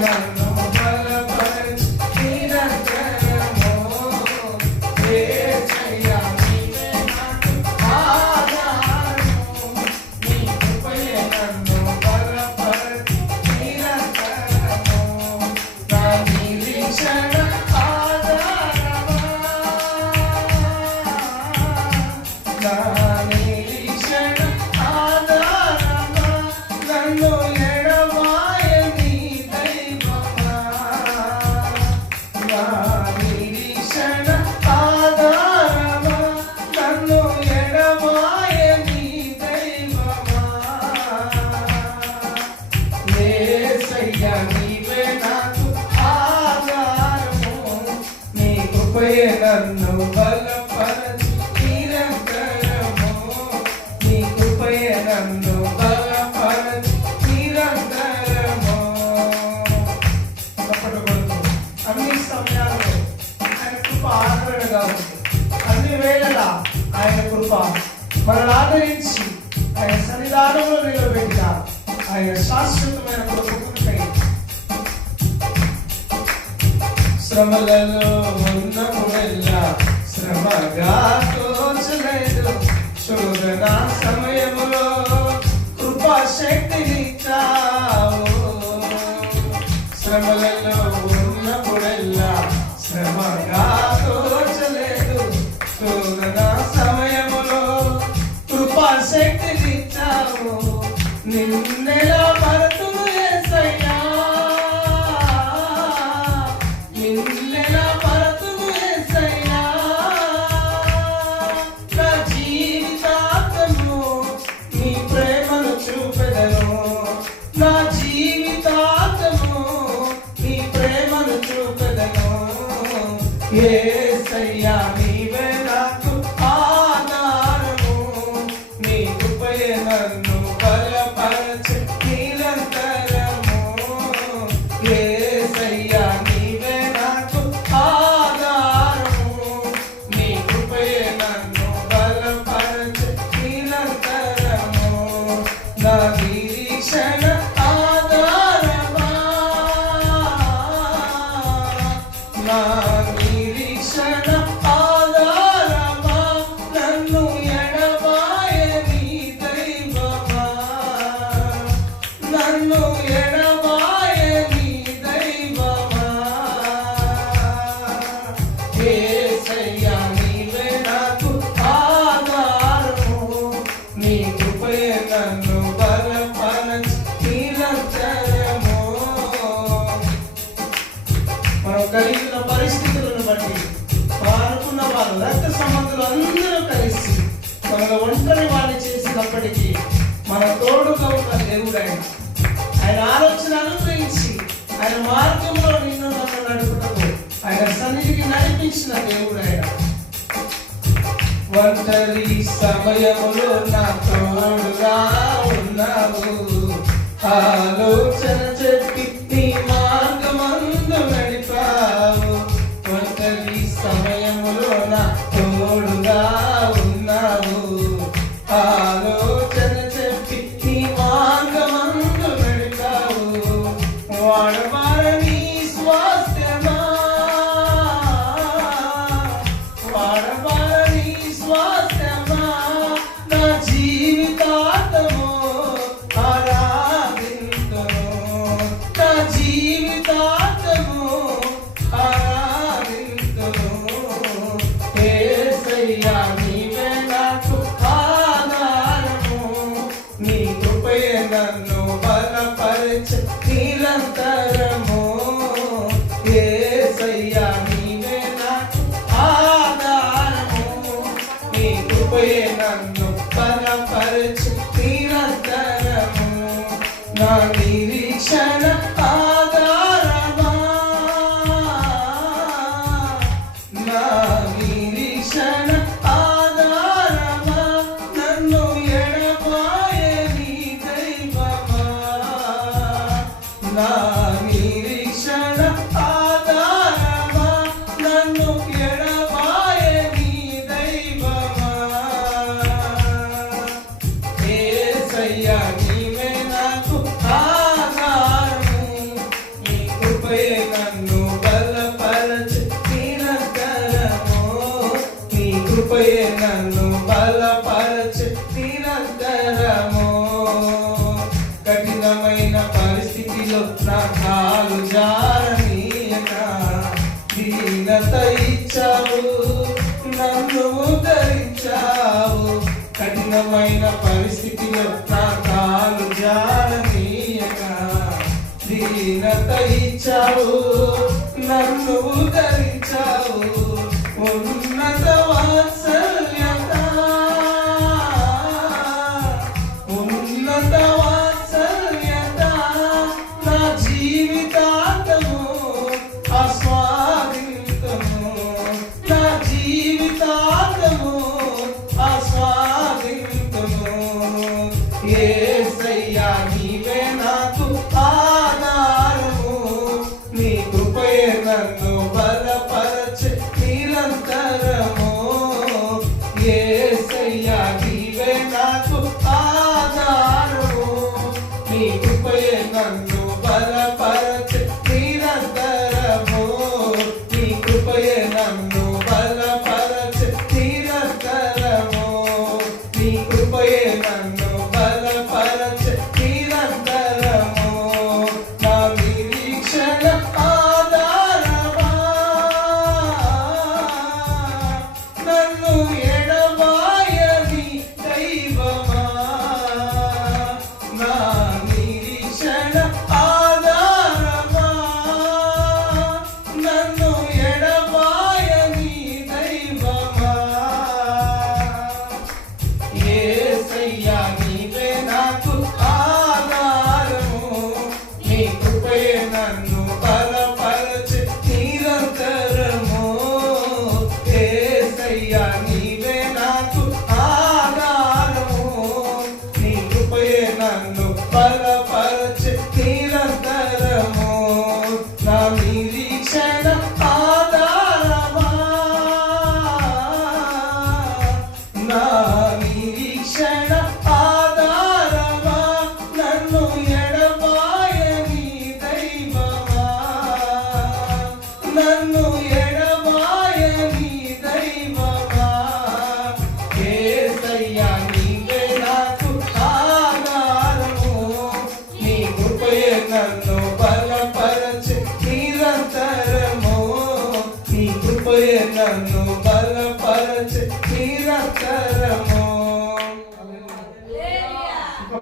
నన్ను బలపరచు నిరంతరము యేసయ్యా నీవే నాకు ఆధారము నీ కృపయే నన్ను బలపరచు నిరంతరము నా నిరీక్షణ ఆధారమా నా నిరీక్షణ ఆధారమా నన్ను ఎడబాయని దైవమా నా నిరీక్షణ ఆధారమా నన్ను ఎడబాయని దైవమా యేసయ్యా నీవే నాకు ఆధారము నీ కృపయే నన్ను బలపరచు నిరంతరము నీ కృపయే నన్ను బలపరచు నిరంతరము అన్ని సమయాల్లో ఆయన కృప ఆదరణగా ఉంది. అన్ని వేళలా ఆయన కృప మనల్ని ఆదరించి ఆయన సన్నిధానంలో నిలబెట్టిన ఆయన శాశ్వతమైన కృపకై శ్రమలలో ఉన్నప్పుడెల్లా శ్రమగా తోచలేదు శోధన సమయములో కృపాశక్తినిచ్చావు శ్రమలలో ఉన్నప్పుడెల్లా శ్రమగా తోచలేదు శోధన సమయములో కృపాశక్తినిచ్చావు నిన్నెలా మరతును యేసయ్యా నిన్నెలా మరతును యేసయ్యా నా జీవితాంతము నీ ప్రేమను చూపెదను నా జీవితాంతము నీ ప్రేమను చూపెదను యేసయ్యా నీవే నాకు ఆధారము నీ కృపయే నన్ను బలపరచు నిరంతరము యేసయ్యా నీవే నాకు ఆధారము నీ కృపయే నన్ను బలపరచు నిరంతరము నా నిరీక్షణ ఆధారమా నా నిరీక్షణ ఆధారమా నన్ను ఎడబాయని దైవమా నన్ను ఎడబాయని దైవమా యేసయ్యా నీవే నాకు ఆధారము నీ కృపయే నన్ను బలపరచు నిరంతరము మనం కలిగిన పరిస్థితులను బట్టి అనుకున్న వాళ్ళు రక్త సంబంధులు అందరూ కలిసి మనలో ఒంటరి వాడిని చేసినప్పటికీ మన తోడుగా ఉన్న దేవుడు ఆయన ఆలోచన అనుగ్రహించి ఆయన మార్గంలో నిన్ను నన్ను నడుపుటకు ఆయన సన్నిధికి నడిపించిన దేవుడు ఆయన ఒంటరి సమయములో నా తోడుగా ఉన్నావు ఆలోచన చెప్పి నీ మార్గమందు నడిపావు ఒంటరి సమయములో నా తోడుగా ఉన్నావు ఆలోచన చెప్పి నీ మార్గమందు నడిపావు వాడబారని స్వాస్థ్యమా వాడబారని స్వాస్థ్యమా నా జీవితాంతము ఆరాధింతును నా జీవితాంతము ఆరాధింతును యేసయ్యా నీవే నాకు ఆధారము నీ కృపయే నన్ను బలపరచు నిరంతరము యేసయ్యా నీవే నాకు ఆధారము నీ కృపయే నన్ను బలపరచు నిరంతరము నా నిరీక్షణ ఆధారమా నా నిరీక్షణ ఆధారమా నన్ను ఎడబాయని దైవమా నా నిరీక్షణ ఆధారమా నన్ను ఎడబాయని దైవమా యేసయ్యా నీవే నాకు ఆధారము నీ పరిస్థితిలో నా కాలు జారనీయక దీనత ఇచ్చావు, నన్ను ఉద్ధరించావు. కఠినమైన పరిస్థితిలో నా కాలు జారనీయక దీనత ఇచ్చావు, నన్ను ఉద్ధరించావు. ఉన్నత వాత్సల్యత, ఉన్నత వాత్సల్యత నా జీవితాంతము ఆస్వాదింతును, నా జీవితాంతము ఆస్వాదింతును. యేసయ్యా నీవే నాకు ఆధారము, నీ కృపయే నన్ను బలపరచే నిరంతరము. యేసయ్యా నీవే నాకు ఆధారము, నీ కృపయే నన్ను బలపరచే నిరంతరము. నీ కృపయే నన్ను బలపరచే నిరంతరము. నీ కృపయే నన్ను బలపరచే నిరంతరము. నా నిరీక్షణ ఆధారమా, నన్ను ఎడబాయని దైవమా. నా నిరీక్షణ ఆధారమా, నన్ను ఎడబాయని దైవమా. యేసయ్యా నీవే నాకు ఆధారము, నీ కృపయే నన్ను